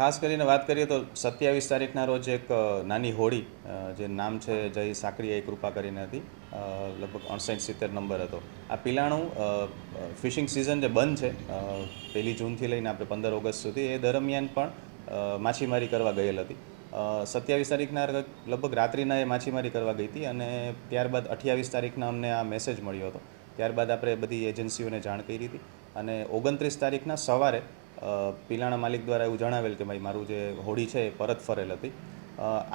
ખાસ કરીને વાત કરીએ તો સત્યાવીસ તારીખના રોજ એક નાની હોડી જે નામ છે જય સાંકળીએ કૃપા કરીને હતી. લગભગ અણસાઠ સિત્તેર નંબર હતો. આ પિલાણું ફિશિંગ સિઝન જે બંધ છે પહેલી જૂનથી લઈને આપણે પંદર ઓગસ્ટ સુધી એ દરમિયાન પણ માછીમારી કરવા ગયેલ હતી. સત્યાવીસ તારીખના લગભગ રાત્રિના એ માછીમારી કરવા ગઈ હતી અને ત્યારબાદ અઠ્યાવીસ તારીખના અમને આ મેસેજ મળ્યો હતો. ત્યારબાદ આપણે બધી એજન્સીઓને જાણ કરી હતી અને ઓગણત્રીસ તારીખના સવારે પિલાણા માલિક દ્વારા એવું જણાવેલ કે ભાઈ મારું જે હોડી છે એ પરત ફરેલ હતી.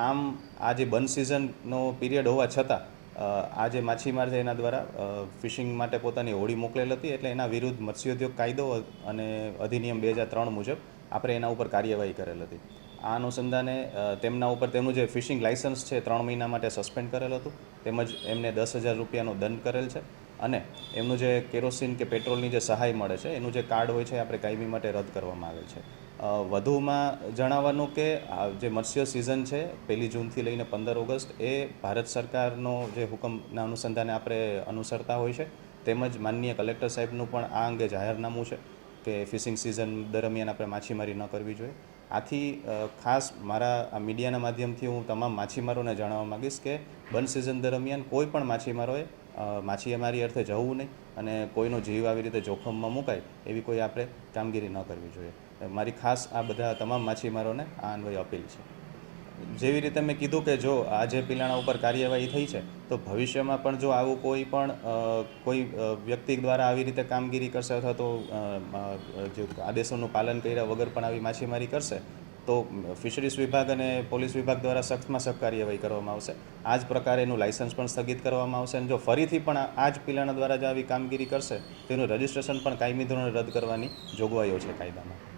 આમ આ જે બંધ સિઝનનો પીરિયડ હોવા છતાં આ જે માછીમાર છે એના દ્વારા ફિશિંગ માટે પોતાની હોડી મોકલેલ હતી એટલે એના વિરુદ્ધ મત્સ્યોદ્યોગ કાયદો અને અધિનિયમ બે હજાર ત્રણ મુજબ આપણે એના ઉપર કાર્યવાહી કરેલ હતી. આ અનુસંધાને તેમના ઉપર તેમનું જે ફિશિંગ લાયસન્સ છે ત્રણ મહિના માટે સસ્પેન્ડ કરેલ હતું. તેમજ એમને દસ હજાર રૂપિયાનો દંડ કરેલ છે. અને એમનું જે કેરોસીન કે પેટ્રોલની જે સહાય મળે છે, એનું જે કાર્ડ હોય છે આપણે કાયમી માટે રદ કરવામાં આવેલ છે. વધુમાં જણાવવાનું કે જે મત્સ્ય સિઝન છે, પહેલી જૂનથી લઈને પંદર ઓગસ્ટ, એ ભારત સરકારનો જે હુકમના અનુસંધાને આપણે અનુસરતા હોય છે. તેમજ માનનીય કલેક્ટર સાહેબનું પણ આ અંગે જાહેરનામું છે કે ફિશિંગ સિઝન દરમિયાન આપણે માછીમારી ન કરવી જોઈએ. આથી ખાસ મારા આ મીડિયાના માધ્યમથી હું તમામ માછીમારોને જણાવવા માગીશ કે, બંધ સિઝન દરમિયાન કોઈ પણ માછીમારોએ માછીમારી અર્થે જવું નહીં અને કોઈનો જીવ આવી રીતે જોખમમાં મુકાય એવી કોઈ આપણે કામગીરી ન કરવી જોઈએ. મારી ખાસ આ બધા તમામ માછીમારોને આ અન્વયે અપીલ છે. જેવી રીતે મેં કીધું કે જો આજે પિલાણા ઉપર કાર્યવાહી થઈ છે, તો ભવિષ્યમાં પણ જો આવું કોઈ પણ કોઈ વ્યક્તિ દ્વારા આવી રીતે કામગીરી કરશે અથવા તો જે આદેશોનું પાલન કર્યા વગર પણ આવી માછીમારી કરશે તો ફિશરીઝ વિભાગ અને પોલીસ વિભાગ દ્વારા સખ્તમાં સખ્ત કાર્યવાહી કરવામાં આવશે. આ જ પ્રકારે એનું લાઇસન્સ પણ સ્થગિત કરવામાં આવશે અને જો ફરીથી પણ આ- જ પિલાણા દ્વારા જ આવી કામગીરી કરશે, તો એનું રજિસ્ટ્રેશન પણ કાયમી ધોરણે રદ કરવાની જોગવાઈઓ છે કાયદામાં.